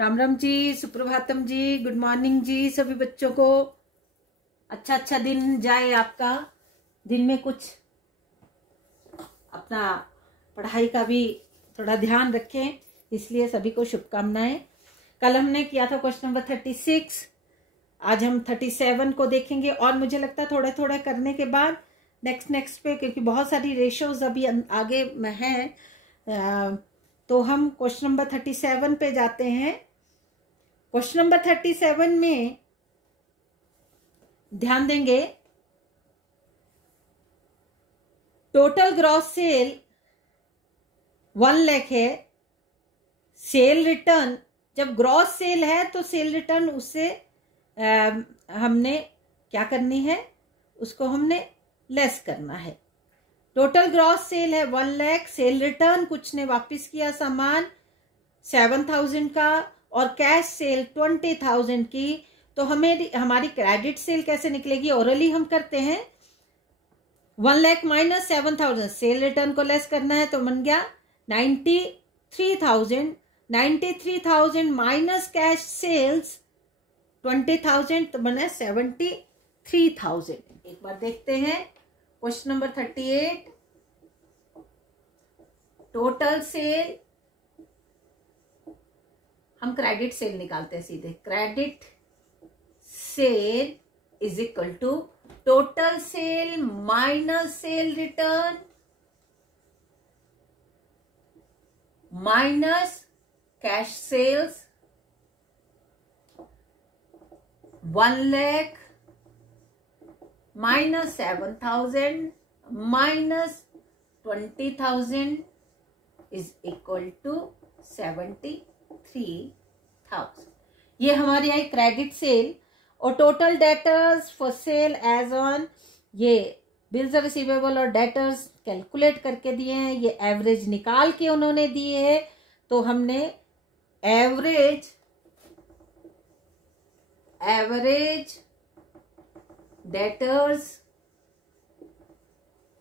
राम राम जी, सुप्रभातम जी, good morning जी। सभी बच्चों को अच्छा दिन जाए आपका। दिन में कुछ अपना पढ़ाई का भी थोड़ा ध्यान रखें, इसलिए सभी को शुभकामनाएं। कल हमने किया था क्वेश्चन नंबर 36, आज हम 37 को देखेंगे और मुझे लगता है थोड़ा थोड़ा करने के बाद नेक्स्ट पे, क्योंकि बहुत सारी रेशोज अभी आगे में हैं, तो हम क्वेश्चन नंबर 37 पे जाते हैं। क्वेश्चन नंबर 37 में ध्यान देंगे, टोटल ग्रॉस सेल 1 लाख है। सेल रिटर्न, जब ग्रॉस सेल है तो सेल रिटर्न उससे हमने क्या करनी है, उसको हमने लेस करना है। टोटल ग्रॉस सेल है 1 लाख, सेल रिटर्न कुछ ने वापस किया सामान 7,000 का और कैश सेल 20,000 की। तो हमें हमारी क्रेडिट सेल कैसे निकलेगी, ओरली हम करते हैं। 1 लाख माइनस 7,000, सेल रिटर्न को लेस करना है तो बन गया 93,000। 93,000 माइनस कैश सेल्स 20,000 तो बना 73,000। एक बार देखते हैं क्वेश्चन नंबर 38। टोटल सेल, हम क्रेडिट सेल निकालते हैं सीधे। Credit sale is equal to total sale minus sale return minus cash sales. 1 lakh minus 7,000 minus 20,000 is equal to 73,000। ये हमारी आई क्रेडिट सेल। और total debtors for sale as on, ये bills receivable और डेटर्स कैलकुलेट करके दिए हैं, ये एवरेज निकाल के उन्होंने दिए हैं। तो हमने एवरेज डेटर्स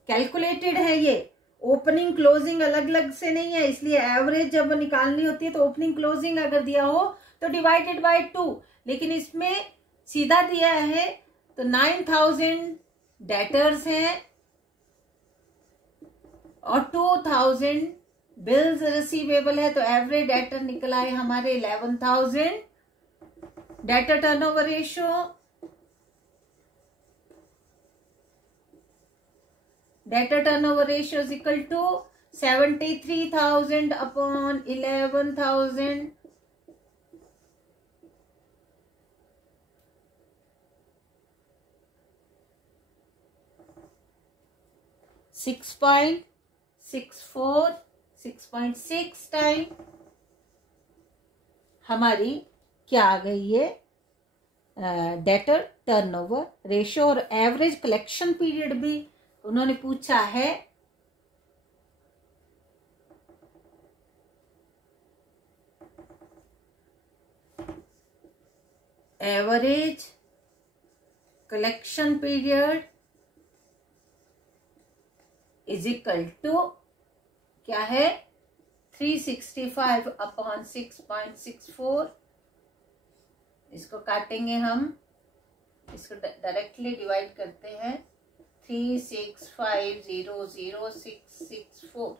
कैलकुलेटेड है। ये ओपनिंग क्लोजिंग अलग अलग से नहीं है, इसलिए एवरेज जब निकालनी होती है तो ओपनिंग क्लोजिंग अगर दिया हो तो डिवाइडेड बाय 2, लेकिन इसमें सीधा दिया है। तो 9,000 डेटर्स हैं और 2,000 बिल्स रिसीवेबल है, तो एवरेज डेटर निकला है हमारे 11,000। Debtor turnover ratio, debtor turnover ratio is equal to 73,000 upon 11,000। 6.64, 6.6 time हमारी क्या आ गई ये डेटर टर्नओवर रेशियो। और एवरेज कलेक्शन पीरियड भी उन्होंने पूछा है। Average collection period is equal to क्या है, 365 अपॉन 6.64। इसको काटेंगे हम, इसको डायरेक्टली डिवाइड करते हैं। 365,00664,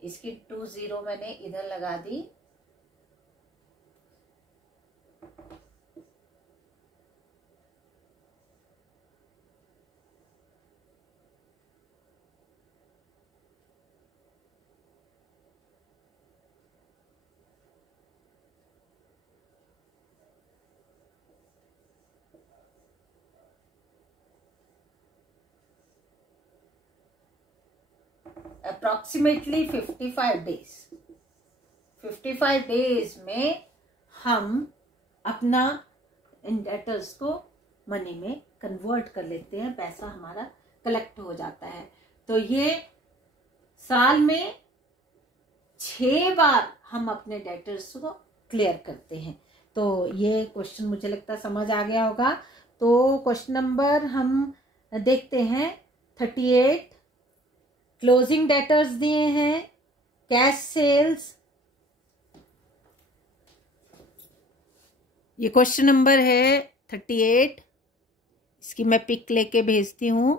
इसकी 20 मैंने इधर लगा दी। Approximately 55 days. 55 डेज में हम अपना इन डेटर्स को मनी में कन्वर्ट कर लेते हैं, पैसा हमारा कलेक्ट हो जाता है। तो ये साल में 6 बार हम अपने डेटर्स को क्लियर करते हैं। तो ये क्वेश्चन मुझे लगता है समझ आ गया होगा। तो क्वेश्चन नंबर हम देखते हैं 38। क्लोजिंग डेटर्स दिए हैं, कैश सेल्स ये क्वेश्चन नंबर है 38। इसकी मैं पिक लेके भेजती हूँ।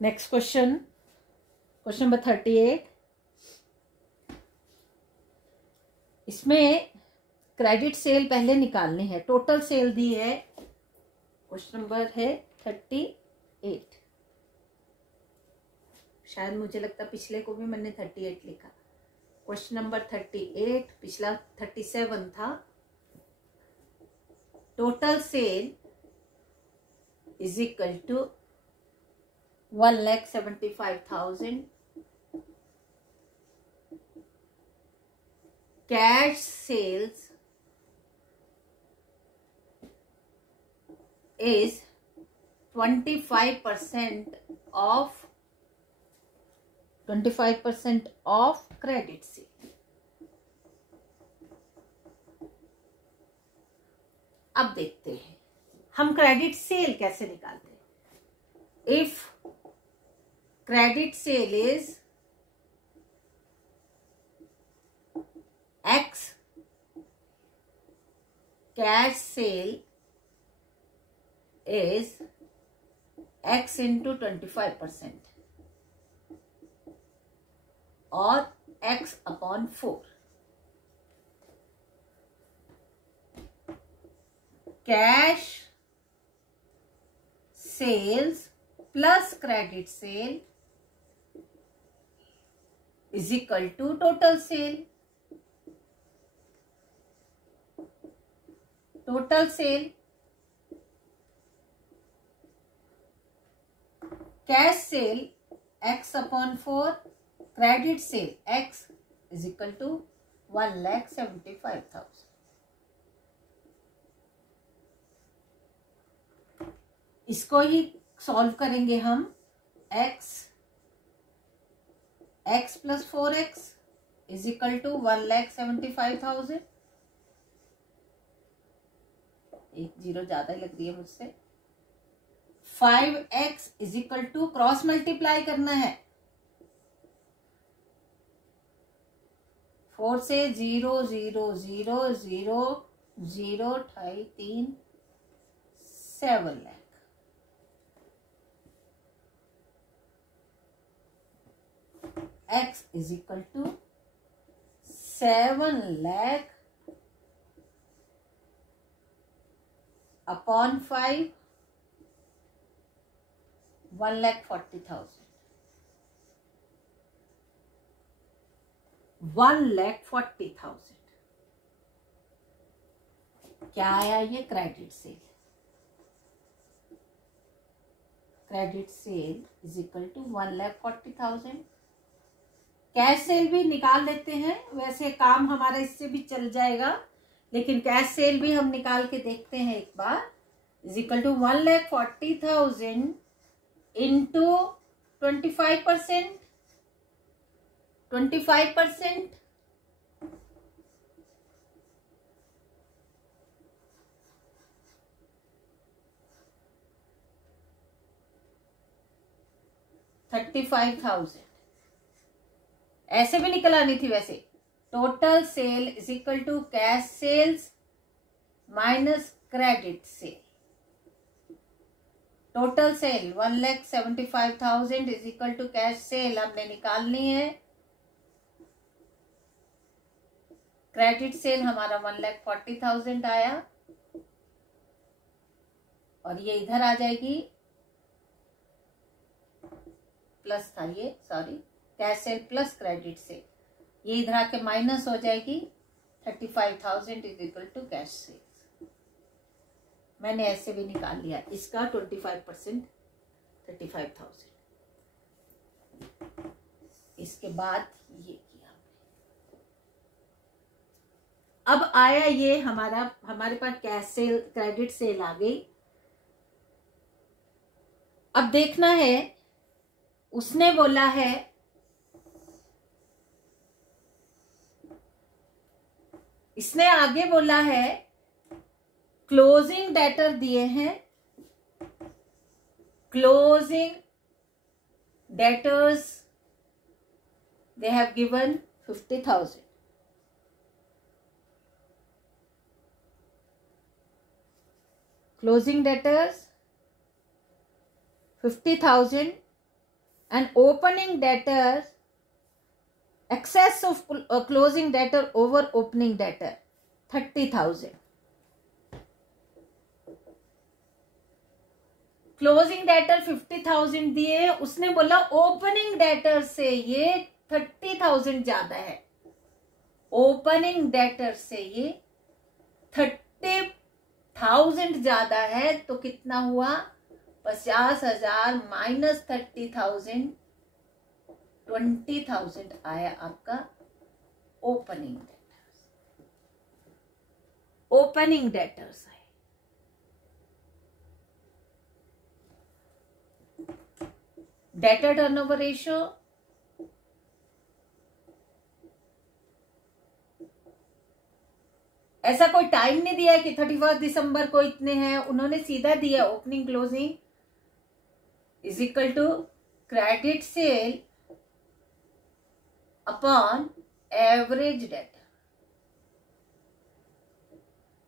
Next question, question number 38। इसमें क्रेडिट सेल पहले निकालनी है। टोटल सेल दी है, क्वेश्चन नंबर है 38। शायद मुझे लगता पिछले को भी मैंने 38 लिखा। क्वेश्चन नंबर 38, पिछला 37 था। Total sale is equal to 1,75,000। Cash sales is 25% of credit sale. अब देखते हैं हम क्रेडिट सेल कैसे निकालते हैं। If credit sale is X, cash cell is X into 25% or X upon 4. Cash sales plus credit sale is equal to total sale. Total sale, cash sale X upon 4, credit sale X is equal to 1,75,000. इसको ही solve करेंगे हम। X plus 4X is equal to 1,75,000। एक zero ज्यादा लग रही है मुझसे। 5X is equal to, cross multiply करना है। 4 से 0 0 0 0 0 2 3 7 lakh. X is equal to 7 lakh upon 5, 1,40,000। 1,40,000 क्या आया? ये credit sale. Credit sale is equal to 1,40,000। Cash sale भी निकाल लेते हैं, वैसे काम हमारा इससे भी चल जाएगा, लेकिन कैश सेल भी हम निकाल के देखते हैं एक बार। Is equal to 1,40,000 into 25%। 25% $35,000। ऐसे भी निकल आनी थी वैसे। Total sale is equal to cash sales minus credit sale. Total sale 1,75,000 is equal to cash sale हमने निकालनी है। क्रेडिट सेल हमारा 1,40,000 आया, और ये इधर आ जाएगी, प्लस था ये, sorry, cash sale plus credit sale, ये इधर आके माइनस हो जाएगी। 35,000 is equal to cash sales. मैंने ऐसे भी निकाल लिया इसका 25%, 35,000। इसके बाद ये किया। अब आया ये हमारे पास कैश सेल, क्रेडिट सेल आ गई। अब देखना है, उसने बोला है इसने आगे बोला है क्लोजिंग डेटर दिए हैं। Closing debtors they have given 50,000। closing debtors 50,000 and opening debtors, excess of closing debtor over opening debtor 30,000. Closing debtor 50,000 दिए, उसने बोला ओपनिंग डेटर से ये 30,000 ज्यादा है, ओपनिंग डेटर से ये 30,000 ज्यादा है, तो कितना हुआ 50,000 माइनस 30,000 20,000 आया आपका ओपनिंग डेटर्स। ओपनिंग डेटर्स है। डेटर टर्नओवर रेशियो ऐसा कोई टाइम नहीं दिया है कि 31 दिसंबर को इतने हैं, उन्होंने सीधा दिया opening closing is equal to credit sale upon average debtor.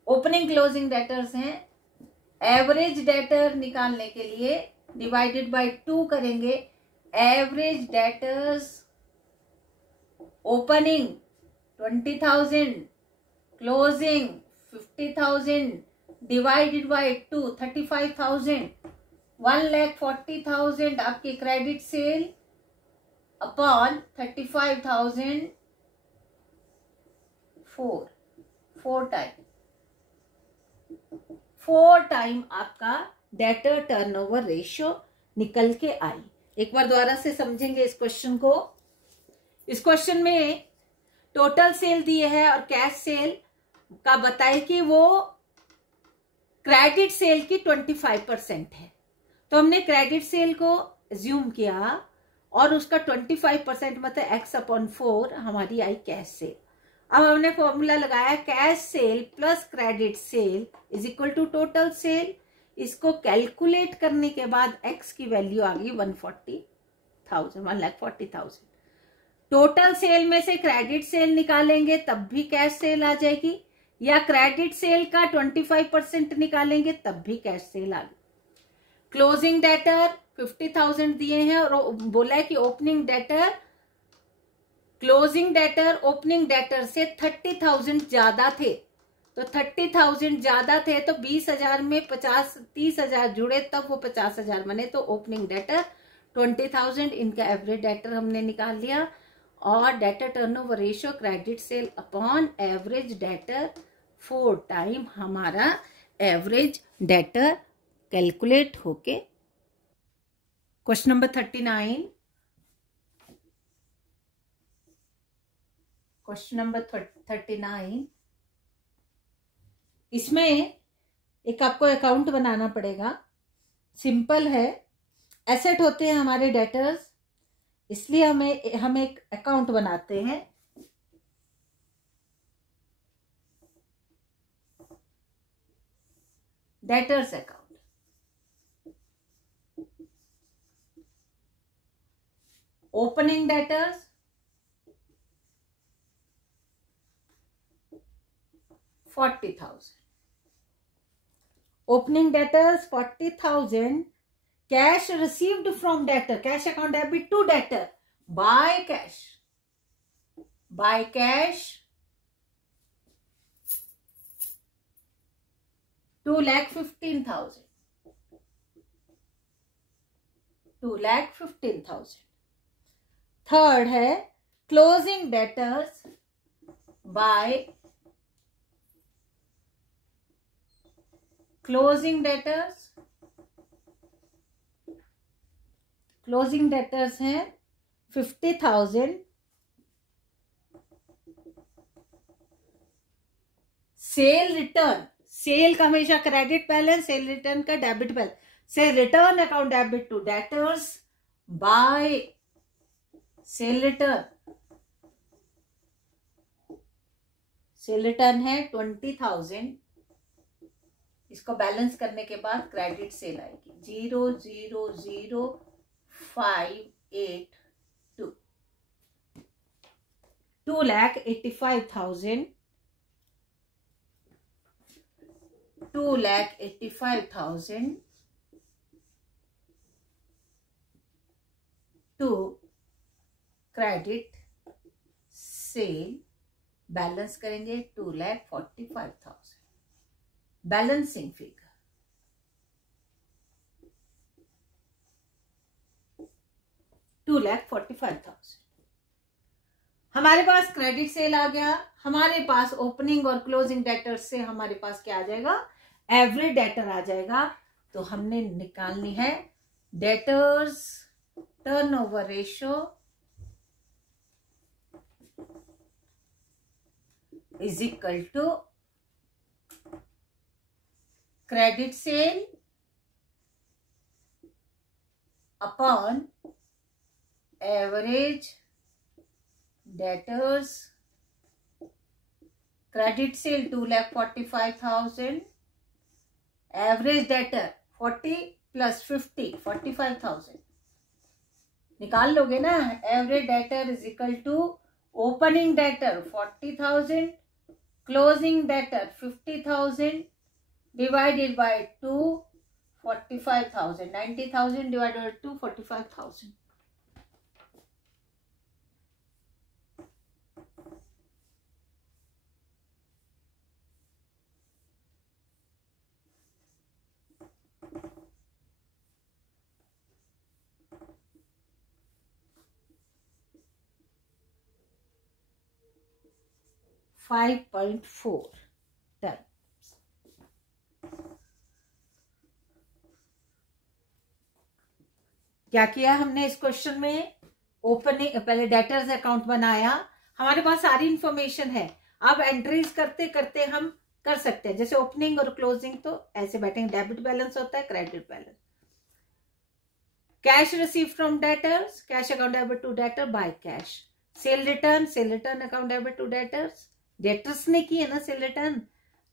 Opening closing debtors हैं, एवरेज डेटर निकालने के लिए डिवाइडेड बाय 2 करेंगे। Average debtors opening 20,000, closing 50,000 divided by 2 35,000, 1,40,000 आपकी क्रेडिट सेल अपॉन 35,000 4 टाइम आपका डेटर टर्नओवर रेशियो निकल के आई। एक बार दोबारा से समझेंगे इस क्वेश्चन को। इस क्वेश्चन में टोटल सेल दिए है और कैश सेल का बताए कि वो क्रेडिट सेल की 25% है, तो हमने क्रेडिट सेल को अज्यूम किया और उसका 25% मतलब x/4 हमारी आई कैश सेल। अब हमने फॉर्मूला लगाया cash sale plus credit sale is equal to total sale. इसको कैलकुलेट करने के बाद x की वैल्यू आ गई 1,40,000। टोटल सेल में से क्रेडिट सेल निकालेंगे तब भी कैश सेल आ जाएगी, या क्रेडिट सेल का 25% निकालेंगे तब भी कैश सेल आ गई। क्लोजिंग डेटर 50,000 दिए हैं और बोला है कि opening debtor closing debtor opening debtor से 30,000 ज्यादा थे, तो 30,000 ज्यादा थे तो 20,000 में 30,000 जुड़े तब वो 50,000 बने, तो ओपनिंग डेटर 20,000, इनका एवरेज डेटर हमने निकाल लिया। और debtor turnover ratio credit sale upon average debtor 4 time हमारा एवरेज डेटर कैलकुलेट होके। क्वेश्चन नंबर 39, क्वेश्चन नंबर 39, इसमें एक आपको अकाउंट बनाना पड़ेगा। सिंपल है, एसेट होते हैं हमारे डेटर्स, इसलिए हम एक अकाउंट बनाते हैं। Debtors account. Opening debtors 40,000, opening debtors 40,000, cash received from debtor, cash account debit to debtor, by cash 2,15,000, 2,15,000। Third है closing debtors by closing debtors हैं 50,000, सेल रिटर्न, सेल का हमेशा क्रेडिट बैलेंस, सेल रिटर्न का debit balance, sale return account debit to debtors by sale return है 20,000। इसको balance करने के बाद क्रेडिट सेल आएगी 0,00582, 2,85,000 2,85,000 to credit sale, बैलेंस करेंगे 2,45,000, बैलेंसिंग फिगर 2,45,000। हमारे पास क्रेडिट सेल आ गया, हमारे पास ओपनिंग और क्लोजिंग डेटर्स से हमारे पास क्या आ जाएगा, एवरेज डेटर आ जाएगा। तो हमने निकालनी है debtors turnover ratio is equal to credit sale upon average debtors, credit sale 2,45,000, average debtor 40 plus 50 45,000 निकाल लोगे ना। Average debtor is equal to opening debtor 40,000, closing debtor 50,000 divided by 2 45,000, 90,000 divided by 2 45,000। $5.4 term. क्या किया हमने इस क्वेश्चन में, opening पहले debtors account बनाया, हमारे पास सारी इंफॉर्मेशन है। अब एंट्रीज करते करते हम कर सकते हैं, जैसे ओपनिंग और क्लोजिंग तो ऐसे बैठेंगे, डेबिट बैलेंस होता है, credit balance. Cash receive from debtors, cash account debit to debtor by cash. Sale return account debit to debtors, debtors ने की है ना सेल रिटर्न,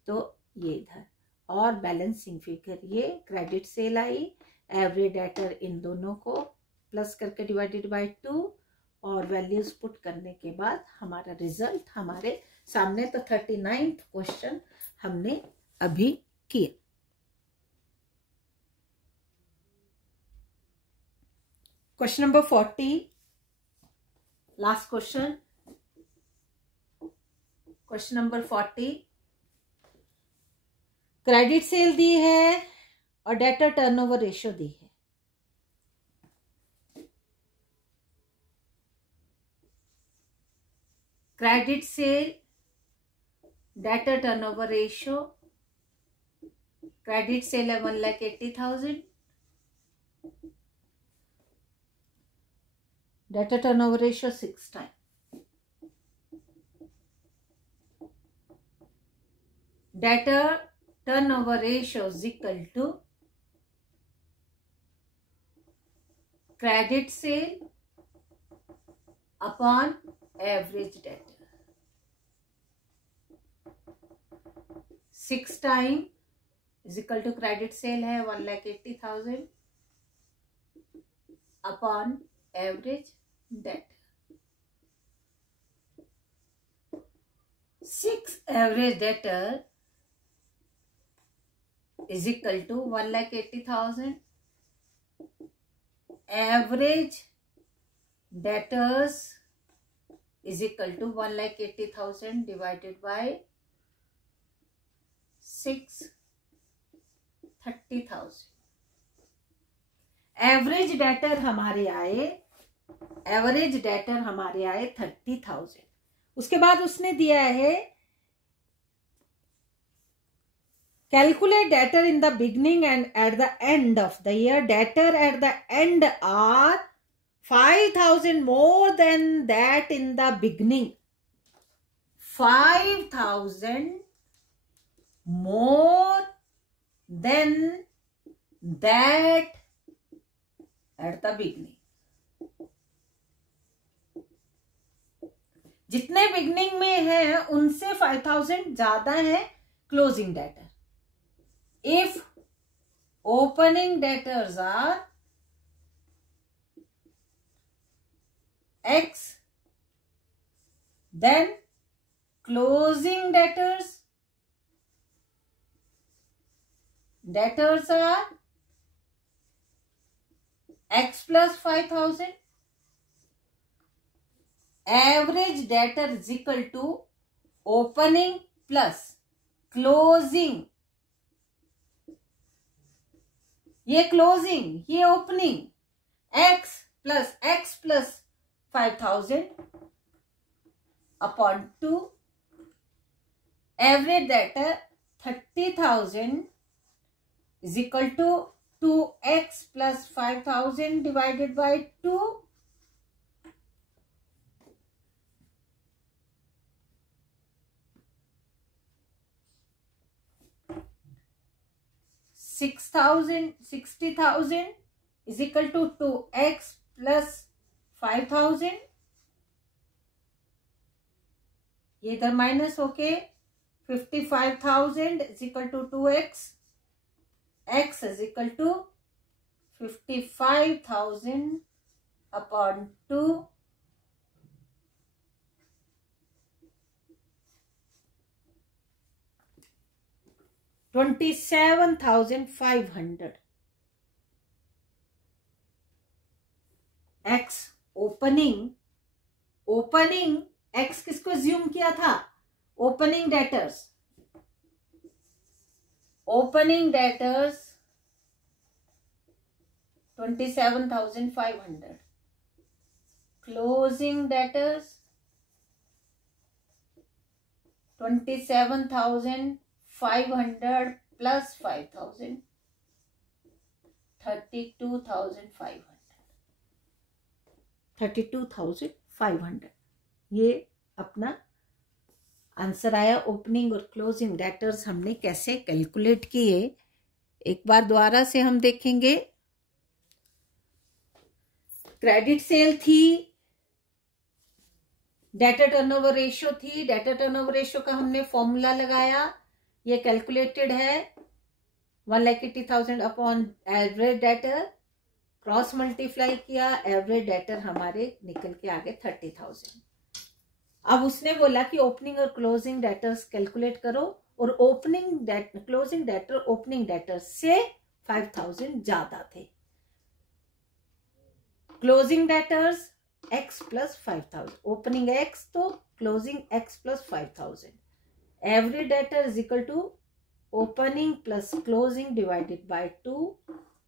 तो ये इधर। और बैलेंसिंग फिगर ये क्रेडिट सेल आई, एवरेज डेटर इन दोनों को प्लस करके डिवाइडेड बाय 2 और वैल्यूज पुट करने के बाद हमारा रिजल्ट हमारे सामने। तो 39th क्वेश्चन हमने अभी किया। Question number 40, last question, question number 40। Credit sale दी है और डेटर टर्नओवर रेशियो दी है। Credit sale, debtor turnover ratio, credit sale है 1,80,000, debtor turnover ratio 6 time. Debtor turnover ratio is equal to credit sale upon average debtor। 6 time is equal to credit sale है 1,80,000 upon average debtor। 6 average debtor is equal to 1,80,000 average debtors is equal to 1,80,000 divided by 6, 30,000। Average debtor हमारे आए 30,000। उसके बाद उसने दिया है calculate debtor in the beginning and at the end of the year। debtor at the end are 5,000 more than that in the beginning। 5,000 more than that at the beginning। जितने beginning में है उनसे 5,000 ज्यादा है closing debtor. If opening debtors are X, then closing debtors debtors are x plus 5,000. Average debtor is equal to opening plus closing. ये closing, ये opening. x plus 5,000 upon 2. Average debtor 30,000 is equal to 2x plus 5,000 divided by 2. 60,000 is equal to 2x plus 5,000. ये इधर minus होके 55,000 is equal to 2x. X is equal to 55,000 upon 2. 27,500. X opening X किसको ज्यूम किया था? Opening debtors 27,500. Closing debtors 27,500 plus 5,000 32,500. ये अपना answer आया. Opening और क्लोजिंग डेटर्स हमने कैसे कैलकुलेट किए, एक बार दोबारा से हम देखेंगे. क्रेडिट सेल थी, डेटर टर्नओवर रेशियो थी. डेटर टर्नओवर रेशियो का हमने फॉर्मूला लगाया, ये कैलकुलेटेड है. 1,80,000 upon average debtor, cross multiply किया, एवरेज डेटर हमारे निकल के आगे 30,000. अब उसने बोला कि ओपनिंग और क्लोजिंग डेटर्स कैलकुलेट करो, और क्लोजिंग डेटर ओपनिंग डेटर से 5,000 ज्यादा थे. Closing debtors x plus 5,000, opening x तो closing x plus 5,000. Average debtor is equal to opening plus closing divided by 2.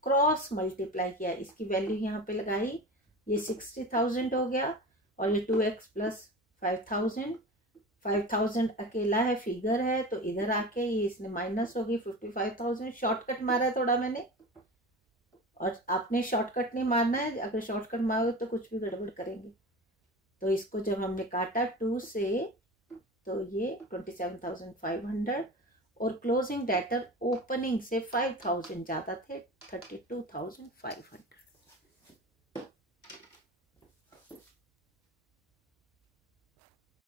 Cross multiply किया, इसकी वैल्यू यहाँ पे लगाई, ये 60,000 हो गया, और ये 2x प्लस 5,000 अकेला है, फिगर है, तो इधर आके ये इसने माइनस होगी 55,000. शॉर्टकट मारा है थोड़ा मैंने, और आपने शॉर्टकट नहीं मारना है. अगर शॉर्टकट मारोगे तो कुछ भी गड़बड़ करेंगे. तो इसको जब हमने काटा 2 से, तो ये 27,500, और क्लोजिंग डेटर ओपनिंग से 5,000 ज्यादा थे, 32,500.